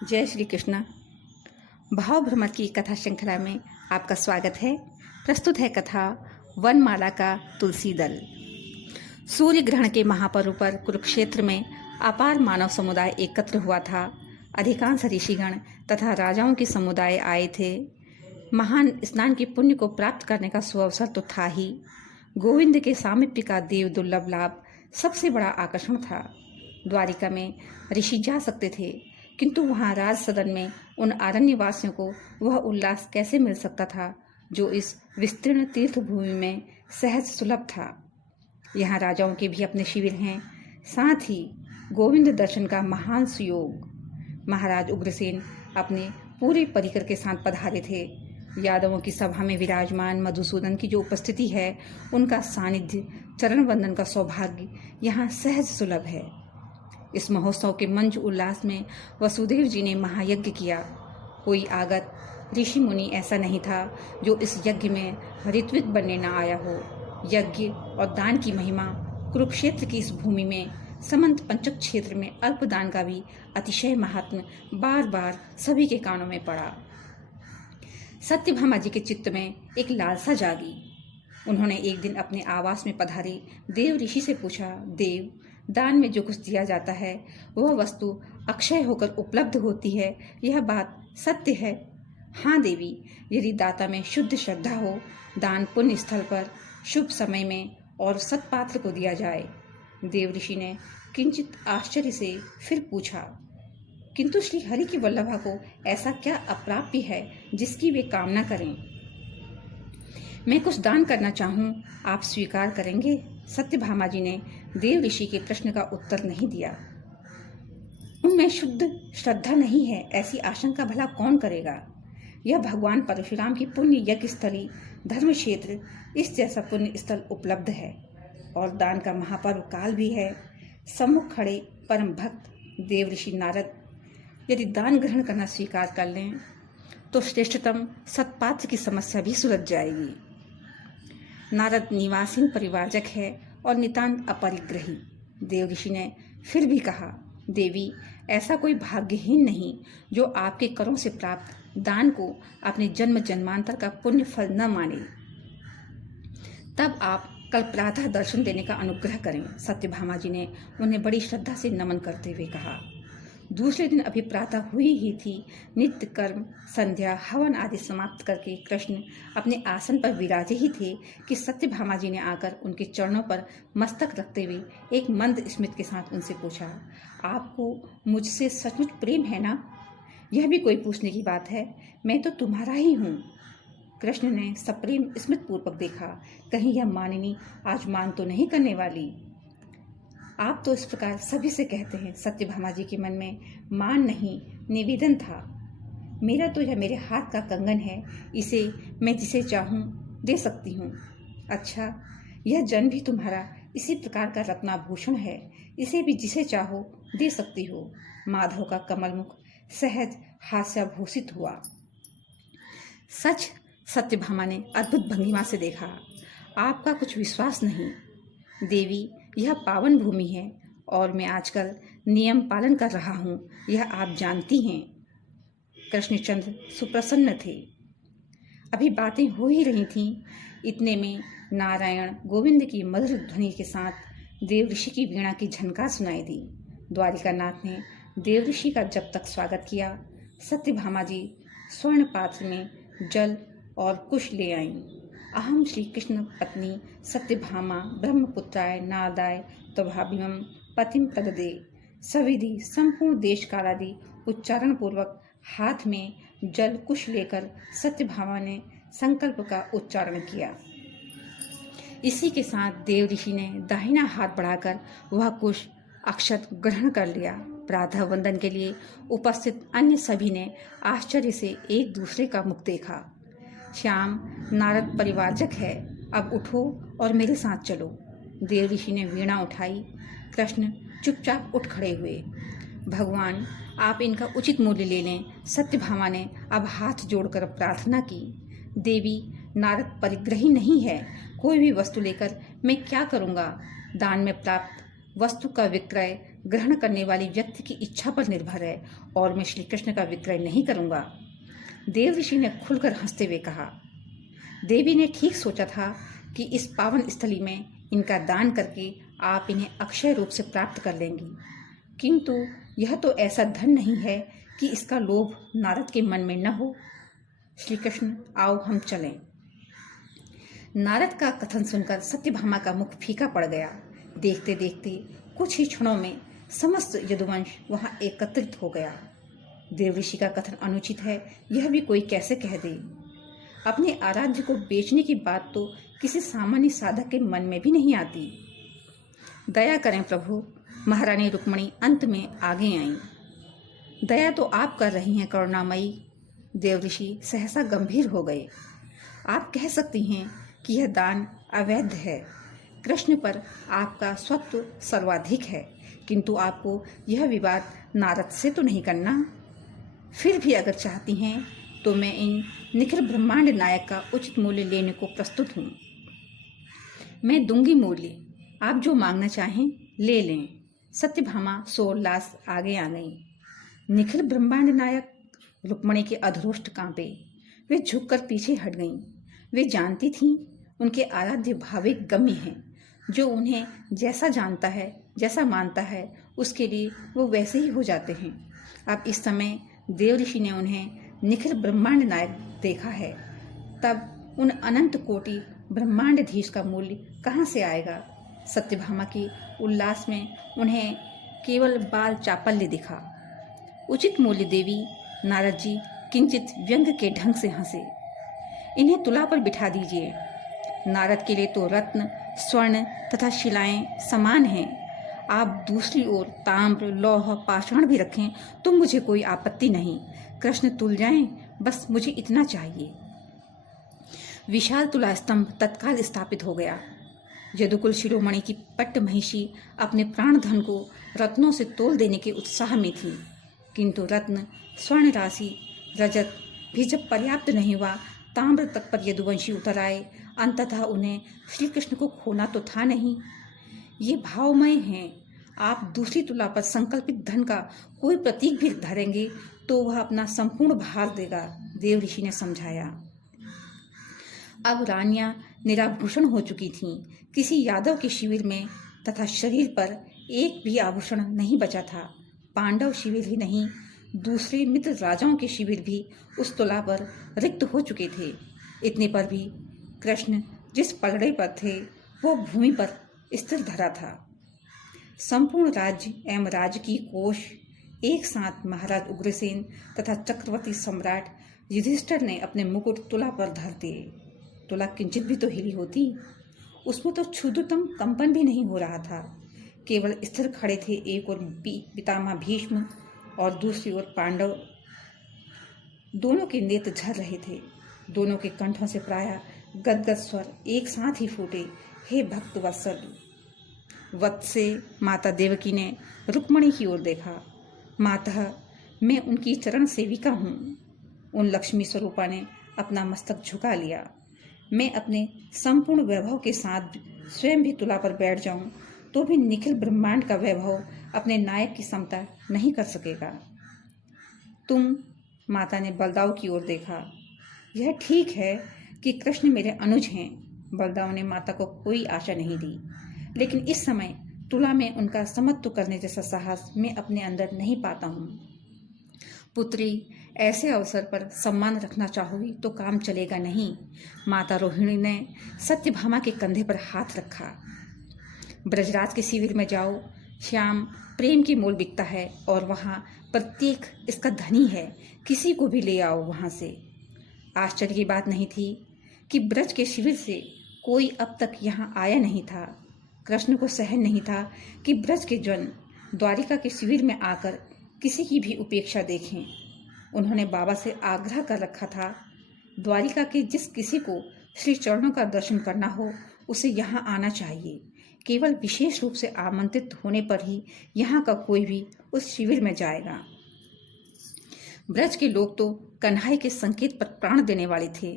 जय श्री कृष्ण। भाव भ्रमर की कथा श्रृंखला में आपका स्वागत है। प्रस्तुत है कथा वनमाला का तुलसी दल। सूर्य ग्रहण के महापर्व पर कुरुक्षेत्र में अपार मानव समुदाय एकत्र हुआ था। अधिकांश ऋषिगण तथा राजाओं के समुदाय आए थे। महान स्नान की पुण्य को प्राप्त करने का सुअवसर तो था ही, गोविंद के सामीप्य का देव दुर्लभ लाभ सबसे बड़ा आकर्षण था। द्वारिका में ऋषि जा सकते थे, किंतु वहां राज सदन में उन आरण्यवासियों को वह उल्लास कैसे मिल सकता था जो इस विस्तीर्ण तीर्थ भूमि में सहज सुलभ था। यहाँ राजाओं के भी अपने शिविर हैं, साथ ही गोविंद दर्शन का महान सुयोग। महाराज उग्रसेन अपने पूरे परिकर के साथ पधारे थे। यादवों की सभा में विराजमान मधुसूदन की जो उपस्थिति है, उनका सानिध्य, चरण वंदन का सौभाग्य यहाँ सहज सुलभ है। इस महोत्सव के मंच उल्लास में वसुदेव जी ने महायज्ञ किया। कोई आगत ऋषि मुनि ऐसा नहीं था जो इस यज्ञ में ऋत्विक बनने न आया हो। यज्ञ और दान की महिमा कुरुक्षेत्र की इस भूमि में समंत पंचक क्षेत्र में अल्प दान का भी अतिशय महात्म्य बार बार सभी के कानों में पड़ा। सत्यभामा जी के चित्त में एक लालसा जागी। उन्होंने एक दिन अपने आवास में पधारे देव ऋषि से पूछा, देव, दान में जो कुछ दिया जाता है वह वस्तु अक्षय होकर उपलब्ध होती है, यह बात सत्य है? हाँ देवी, यदि दाता में शुद्ध श्रद्धा हो, दान पुण्य स्थल पर शुभ समय में और सत्पात्र को दिया जाए। देव ऋषि ने किंचित आश्चर्य से फिर पूछा, किंतु श्री हरि की वल्लभा को ऐसा क्या अप्राप्य है जिसकी वे कामना करें? मैं कुछ दान करना चाहूं, आप स्वीकार करेंगे? सत्यभामा जी ने देव ऋषि के प्रश्न का उत्तर नहीं दिया। उनमें शुद्ध श्रद्धा नहीं है, ऐसी आशंका भला कौन करेगा? यह भगवान परशुराम की पुण्य यज्ञ स्थली धर्म क्षेत्र, इस जैसा पुण्य स्थल उपलब्ध है और दान का महापर्व काल भी है। सम्मुख खड़े परम भक्त देव ऋषि नारद यदि दान ग्रहण करना स्वीकार कर लें तो श्रेष्ठतम सत्पात्र की समस्या भी सुलझ जाएगी। नारद निवासीन परिवारजक है और नितांत अपरिग्रही। देव ऋषि ने फिर भी कहा, देवी, ऐसा कोई भाग्यहीन नहीं जो आपके करों से प्राप्त दान को अपने जन्म जन्मांतर का पुण्य फल न माने। तब आप कल प्रातः दर्शन देने का अनुग्रह करें। सत्यभामा जी ने उन्हें बड़ी श्रद्धा से नमन करते हुए कहा। दूसरे दिन अभी प्रातः हुई ही थी। नित्य कर्म, संध्या, हवन आदि समाप्त करके कृष्ण अपने आसन पर विराजे ही थे कि सत्यभामा जी ने आकर उनके चरणों पर मस्तक रखते हुए एक मंद स्मित के साथ उनसे पूछा, आपको मुझसे सचमुच प्रेम है ना? यह भी कोई पूछने की बात है? मैं तो तुम्हारा ही हूँ। कृष्ण ने सप्रेम स्मित पूर्वक देखा, कहीं यह मानिनी आज मान तो नहीं करने वाली। आप तो इस प्रकार सभी से कहते हैं। सत्यभामा जी के मन में मान नहीं, निवेदन था। मेरा तो यह मेरे हाथ का कंगन है, इसे मैं जिसे चाहूं दे सकती हूँ। अच्छा, यह जन भी तुम्हारा इसी प्रकार का रत्नाभूषण है, इसे भी जिसे चाहो दे सकती हो। माधव का कमल मुख सहज हास्याभूषित हुआ। सच, सत्यभामा ने अद्भुत भंगिमा से देखा, आपका कुछ विश्वास नहीं। देवी, यह पावन भूमि है और मैं आजकल नियम पालन कर रहा हूँ, यह आप जानती हैं। कृष्णचंद्र सुप्रसन्न थे। अभी बातें हो ही रही थीं, इतने में नारायण गोविंद की मधुर ध्वनि के साथ देव ऋषि की वीणा की झनकार सुनाई दी। द्वारिकानाथ ने देव ऋषि का जब तक स्वागत किया, सत्यभामा जी स्वर्ण पात्र में जल और कुश ले आईं। अहम श्री कृष्ण पत्नी सत्यभामा ब्रह्मपुत्राय नारदाय तवाभिमं पतिम प्रददे। सविधि संपूर्ण देश कालादि उच्चारण पूर्वक हाथ में जल कुश लेकर सत्यभामा ने संकल्प का उच्चारण किया। इसी के साथ देव ऋषि ने दाहिना हाथ बढ़ाकर वह कुश अक्षत ग्रहण कर लिया। प्रातः वंदन के लिए उपस्थित अन्य सभी ने आश्चर्य से एक दूसरे का मुख देखा। श्याम, नारद परिवारजक है, अब उठो और मेरे साथ चलो। देव ऋषि ने वीणा उठाई। कृष्ण चुपचाप उठ खड़े हुए। भगवान, आप इनका उचित मूल्य ले लें। सत्यभामा ने अब हाथ जोड़कर प्रार्थना की। देवी, नारद परिग्रही नहीं है, कोई भी वस्तु लेकर मैं क्या करूँगा? दान में प्राप्त वस्तु का विक्रय ग्रहण करने वाली व्यक्ति की इच्छा पर निर्भर है और मैं श्री कृष्ण का विक्रय नहीं करूंगा। देव ऋषि ने खुलकर हंसते हुए कहा। देवी ने ठीक सोचा था कि इस पावन स्थली में इनका दान करके आप इन्हें अक्षय रूप से प्राप्त कर लेंगी, किंतु यह तो ऐसा धन नहीं है कि इसका लोभ नारद के मन में न हो। श्री कृष्ण, आओ हम चलें। नारद का कथन सुनकर सत्यभामा का मुख फीका पड़ गया। देखते देखते कुछ ही क्षणों में समस्त यदुवंश वहां एकत्रित हो गया। देवऋषि का कथन अनुचित है, यह भी कोई कैसे कह दे। अपने आराध्य को बेचने की बात तो किसी सामान्य साधक के मन में भी नहीं आती। दया करें प्रभु। महारानी रुक्मणी अंत में आगे आईं। दया तो आप कर रही हैं करुणामयी। देवऋषि सहसा गंभीर हो गए। आप कह सकती हैं कि यह दान अवैध है। कृष्ण पर आपका स्वत्व सर्वाधिक है, किंतु आपको यह विवाद नारद से तो नहीं करना। फिर भी अगर चाहती हैं तो मैं इन निखिल ब्रह्मांड नायक का उचित मूल्य लेने को प्रस्तुत हूँ। मैं दूंगी मूल्य, आप जो मांगना चाहें ले लें। सत्यभामा सोल्लास आगे आ गई। निखिल ब्रह्मांड नायक। रुक्मणी के अधरोष्ट कांपे। वे झुककर पीछे हट गईं। वे जानती थीं उनके आराध्य भाविक गम्य हैं, जो उन्हें जैसा जानता है, जैसा मानता है, उसके लिए वो वैसे ही हो जाते हैं। अब इस समय देव ऋषि ने उन्हें निखिल ब्रह्मांड नायक देखा है, तब उन अनंत कोटि ब्रह्मांडधीश का मूल्य कहाँ से आएगा। सत्यभामा की उल्लास में उन्हें केवल बाल चापल्य दिखा। उचित मूल्य देवी। नारद जी किंचित व्यंग के ढंग से हंसे। इन्हें तुला पर बिठा दीजिए। नारद के लिए तो रत्न, स्वर्ण तथा शिलाएं समान हैं। आप दूसरी ओर ताम्र, लौह, पाषाण भी रखें तो मुझे कोई आपत्ति नहीं। कृष्ण तुल जाएं, बस मुझे इतना चाहिए। विशाल तुला स्तंभ तत्काल स्थापित हो गया। यदुकुल शिरोमणि की पट्ट महिषी अपने प्राण धन को रत्नों से तोल देने के उत्साह में थी, किंतु रत्न, स्वर्ण राशि, रजत भी जब पर्याप्त नहीं हुआ, ताम्र तक पर यदुवंशी उतर आए। अंततः उन्हें श्री कृष्ण को खोना तो था नहीं। ये भावमय हैं। आप दूसरी तुला पर संकल्पित धन का कोई प्रतीक भी धरेंगे तो वह अपना संपूर्ण भार देगा, देव ऋषि ने समझाया। अब रानियां निराभूषण हो चुकी थीं। किसी यादव के शिविर में तथा शरीर पर एक भी आभूषण नहीं बचा था। पांडव शिविर ही नहीं, दूसरे मित्र राजाओं के शिविर भी उस तुला पर रिक्त हो चुके थे। इतने पर भी कृष्ण जिस पलड़े पर थे वो भूमि पर स्थिर धरा था। संपूर्ण राज्य एवं राजकीय कोष एक साथ महाराज उग्रसेन तथा चक्रवर्ती सम्राट युधिष्ठिर ने अपने मुकुट तुला पर धर दिए। तुला किंचित भी तो हिली होती, उसमें तो क्षुद्रतम कंपन भी नहीं हो रहा था। केवल स्थिर खड़े थे एक ओर पितामह भीष्म और दूसरी ओर पांडव। दोनों के नेत्र झर रहे थे। दोनों के कंठों से प्रायः गदगद स्वर एक साथ ही फूटे। हे भक्त वत्सल वत्से। माता देवकी ने रुक्मणी की ओर देखा। माता, मैं उनकी चरण सेविका हूँ। उन लक्ष्मी स्वरूपा ने अपना मस्तक झुका लिया। मैं अपने संपूर्ण वैभव के साथ स्वयं भी तुला पर बैठ जाऊं तो भी निखिल ब्रह्मांड का वैभव अपने नायक की समता नहीं कर सकेगा। तुम, माता ने बलदाव की ओर देखा। यह ठीक है कि कृष्ण मेरे अनुज हैं। बलदाव ने माता को कोई आशा नहीं दी, लेकिन इस समय तुला में उनका समत्व करने जैसा साहस मैं अपने अंदर नहीं पाता हूँ। पुत्री, ऐसे अवसर पर सम्मान रखना चाहोगी तो काम चलेगा नहीं। माता रोहिणी ने सत्यभामा के कंधे पर हाथ रखा। ब्रजराज के शिविर में जाओ। श्याम प्रेम की मूल बिकता है और वहाँ प्रत्येक इसका धनी है। किसी को भी ले आओ वहाँ से। आश्चर्य की बात नहीं थी कि ब्रज के शिविर से कोई अब तक यहाँ आया नहीं था। कृष्ण को सहन नहीं था कि ब्रज के जन द्वारिका के शिविर में आकर किसी की भी उपेक्षा देखें। उन्होंने बाबा से आग्रह कर रखा था, द्वारिका के जिस किसी को श्री चरणों का दर्शन करना हो उसे यहाँ आना चाहिए। केवल विशेष रूप से आमंत्रित होने पर ही यहाँ का कोई भी उस शिविर में जाएगा। ब्रज के लोग तो कन्हई के संकेत पर प्राण देने वाले थे।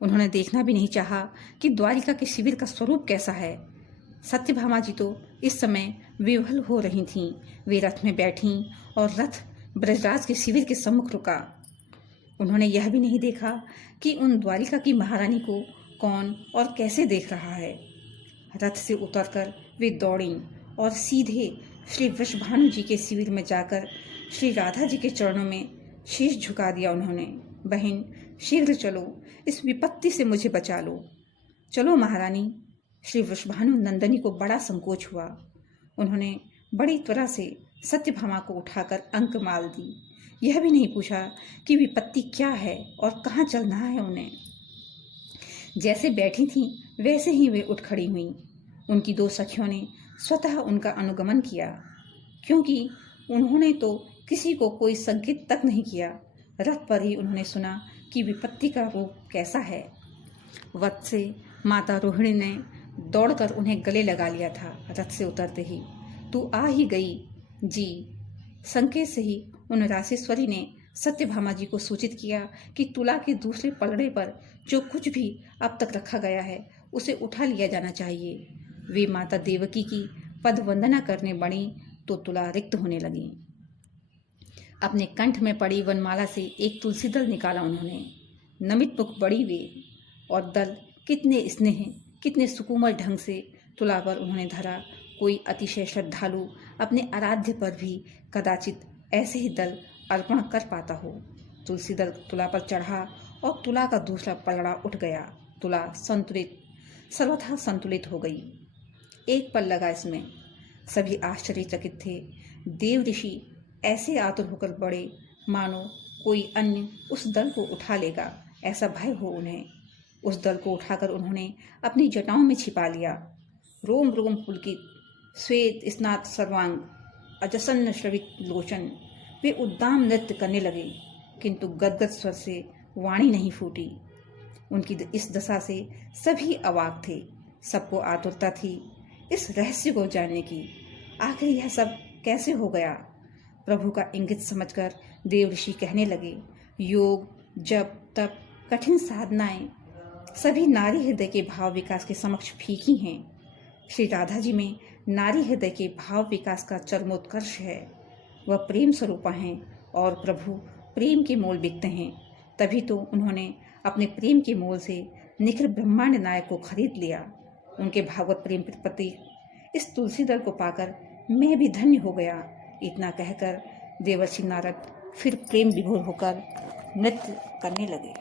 उन्होंने देखना भी नहीं चाहा कि द्वारिका के शिविर का स्वरूप कैसा है। सत्यभामा जी तो इस समय विह्वल हो रही थीं। वे रथ में बैठीं और रथ ब्रजराज के शिविर के सम्मुख रुका। उन्होंने यह भी नहीं देखा कि उन द्वारिका की महारानी को कौन और कैसे देख रहा है। रथ से उतरकर वे दौड़ीं और सीधे श्री वृषभानु जी के शिविर में जाकर श्री राधा जी के चरणों में शीश झुका दिया उन्होंने। बहन, शीघ्र चलो, इस विपत्ति से मुझे बचा लो। चलो महारानी। श्री वृषभानु नंदनी को बड़ा संकोच हुआ। उन्होंने बड़ी त्वरा से सत्यभामा को उठाकर अंकमाल दी। यह भी नहीं पूछा कि विपत्ति क्या है और कहाँ चलना है उन्हें। जैसे बैठी थीं वैसे ही वे उठ खड़ी हुईं। उनकी दो सखियों ने स्वतः उनका अनुगमन किया, क्योंकि उन्होंने तो किसी को कोई संकेत तक नहीं किया। रथ पर ही उन्होंने सुना कि विपत्ति का रूप कैसा है। वत से माता रोहिणी ने दौड़कर उन्हें गले लगा लिया था। रथ से उतरते ही, तू आ ही गई जी। संकेत से ही उन रासेश्वरी ने सत्यभामा जी को सूचित किया कि तुला के दूसरे पलड़े पर जो कुछ भी अब तक रखा गया है उसे उठा लिया जाना चाहिए। वे माता देवकी की पद वंदना करने बढ़ी तो तुला रिक्त होने लगी। अपने कंठ में पड़ी वनमाला से एक तुलसी दल निकाला उन्होंने। नमित मुख बड़ी वे और दल कितने स्नेह, कितने सुकुमार ढंग से तुला पर उन्होंने धरा। कोई अतिशय श्रद्धालु अपने आराध्य पर भी कदाचित ऐसे ही दल अर्पण कर पाता हो। तुलसी दल तुला पर चढ़ा और तुला का दूसरा पलड़ा उठ गया। तुला सर्वथा संतुलित हो गई। एक पल लगा इसमें। सभी आश्चर्यचकित थे। देव ऋषि ऐसे आतुर होकर बड़े मानो कोई अन्य उस दल को उठा लेगा, ऐसा भय हो उन्हें। उस दल को उठाकर उन्होंने अपनी जटाओं में छिपा लिया। रोम रोम पुलकित, श्वेत स्नात सर्वांग, अजसन्न श्रवित लोचन, वे उद्दाम नृत्य करने लगे, किंतु गदगद स्वर से वाणी नहीं फूटी। उनकी इस दशा से सभी अवाक थे। सबको आतुरता थी इस रहस्य को जानने की। आखिर यह सब कैसे हो गया? प्रभु का इंगित समझकर देव ऋषि कहने लगे, योग, जप, तप, कठिन साधनाएं सभी नारी हृदय के भाव विकास के समक्ष फीकी हैं। श्री राधा जी में नारी हृदय के भाव विकास का चरमोत्कर्ष है। वह प्रेम स्वरूपा हैं और प्रभु प्रेम के मोल बिकते हैं। तभी तो उन्होंने अपने प्रेम के मोल से निखिल ब्रह्मांड नायक को खरीद लिया। उनके भागवत प्रेम के प्रति इस तुलसी दल को पाकर मैं भी धन्य हो गया। इतना कहकर देवर्षि नारद फिर प्रेम विभोर होकर नृत्य करने लगे।